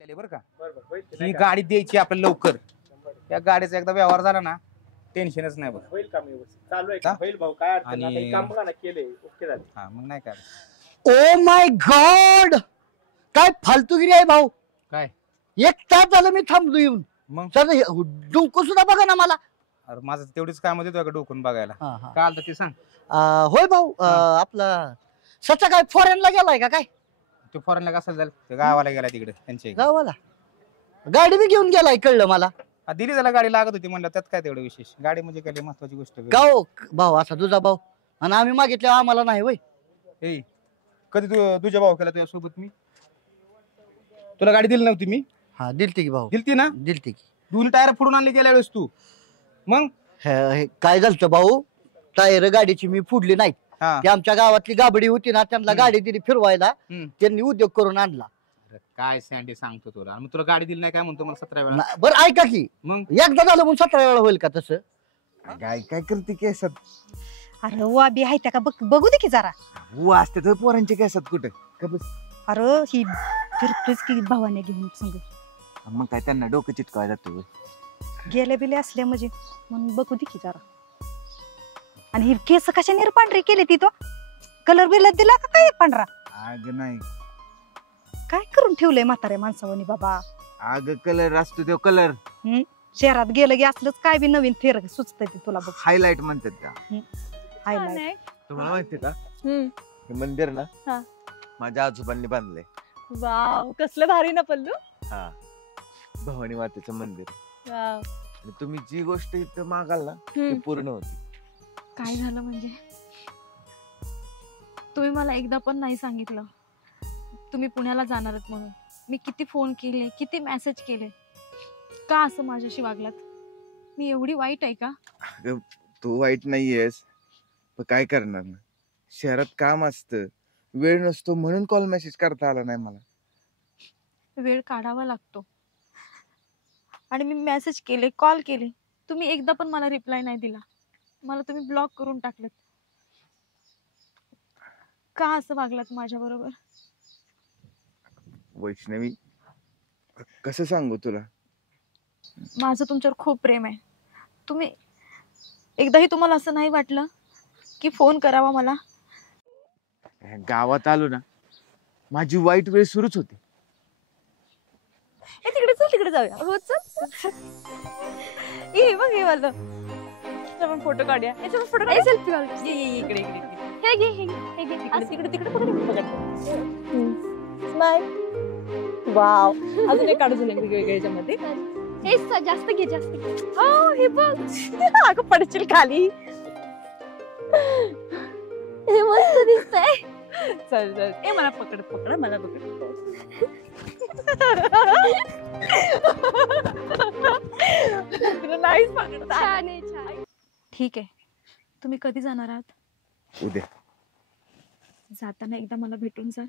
बरं का ही गाडी द्यायची आपल्याला लवकर. या गाडीचा एकदा व्यवहार झाला ना टेन्शनच नाही बघ. होईल काम व्यवस्थित चालू आहे का होईल भाऊ काय अडचण नाही काही काम बघा ना केले ओके झाले. हा मग नाही काय ओ माय गॉड काय फालतूगिरी आहे भाऊ. काय एक तास झालं मी थांबलो येऊन. मग सर डुंकू सुद्धा बघा ना मला. अरे माझं तेवढीच काम होते तुझ्या डोकून बघायला. काय आलं ते सांग. होय भाऊ आपला सचा काय फॉरेनला गेलाय का काय. ते फॉरेनला कसं झालं ते गावाला गेला तिकडे त्यांच्या इकडे. गावाला गाडी बी घेऊन गेलाय कळलं मला. दिली त्याला गाडी लागत होती म्हणलं त्यात काय तेवढं विशेष. गाडी म्हणजे काय महत्वाची गोष्ट. गाव भाऊ असा तुझा भाऊ आणि आम्ही मागितल्या आम्हाला नाही होय. ए कधी तुझ्या भाऊ केला तुझ्यासोबत मी तुला गाडी दिली नव्हती मी. हा दिलती की भाऊ दिलती ना. दिलती की दोन टायर फोडून आणली गेल्या वेळेस तू. मग काय झालं भाऊ टायर गाडीची मी फोडली नाही. ती आमच्या गावातली गाबडी होती ना त्यांना गाडी दिली फिरवायला. त्यांनी उद्योग करून आणला. काय सँडी सांगतो तुला. मग तुला गाडी दिली नाही काय म्हणतो मला 17 वेळा. बरं ऐका की मग एकदा झालं म्हणून 17 वेळा होईल का तसं. काय काय करते केसात. अरे वाबी आहे त्या का बघू दे की जरा. हो असते तर पोरांच्या केसात कुठं का बस. अरे ही फिरतोच की भावाने घेऊन संग. मग काय त्यांना डोकं चिटकावायला जातो. गेले बिले असले म्हणजे म्हणून बघू दे की जरा. आणि ही केस कशा निरपांढरी केली ती तो कलर बिलर दिला का काय पांढरा. आग नाही काय करून ठेवलंय म्हाताऱ्या माणसावानी बाबा. आग कलर असतो तो कलर. शहरात गेलं की असलंच काय बी नवीन फेर सुचतंय ते तुला बघ. हायलाइट म्हणतात का. हायलाइट तुम्हाला माहितीये का हे मंदिर ना माझ्या आजोबांनी बांधलंय. वाव कसलं भारी ना पल्लू. हा भवानी मातेचं मंदिर. वाव आणि तुम्ही जी गोष्ट इथं मागाल ना ती पूर्ण होती. काय झालं म्हणजे तुम्ही मला एकदा पण नाही सांगितलं तुम्ही पुण्याला जाणार आहात म्हणून. मी किती फोन केले किती मेसेज केले. का असं माझ्याशी वागलात. मी एवढी वाईट आहे का. अगं तू वाईट नाहीयेस पण काय करणार ना शहरात काम असतं वेळ नसतो म्हणून कॉल मेसेज करता आला नाही मला. वेळ काढावा लागतो. आणि मी मेसेज केले कॉल केले तुम्ही एकदा पण मला रिप्लाय नाही दिला. मला तुम्ही ब्लॉक करून टाकलेत. का असं वागलात माझ्या बरोबर. वैष्णवी कसं सांगू तुला. माझं तुमच्यावर खूप प्रेम आहे. तुम्ही एकदाही तुम्हाला असं नाही वाटलं की फोन करावा मला. गावात आलो ना माझी वाईट वेळ सुरूच होती. तिकडे चल तिकडे जाऊया. हो चल ये बघ हे वाला आपण फोटो काढूया. याच्यावर फोटो काढ सेल्फी काढ. ये ये इकडे इकडे हे घे हे घे तिकडे तिकडे तिकडे पकड स्माइल. वाव अजून एक काढू वेगवेगळ्या याच्यामध्ये. हे जास्त घे जास्त घे. हो हे बघ अगं पडशील खाली. हे मस्त दिसतंय. चल चल ए मला पकड पकड मला पकड. नाहीच पकडत. छान आहे छान. ठीक आहे तुम्ही कधी जाणार आहात. उद्या जाताना एकदा मला भेटून जा.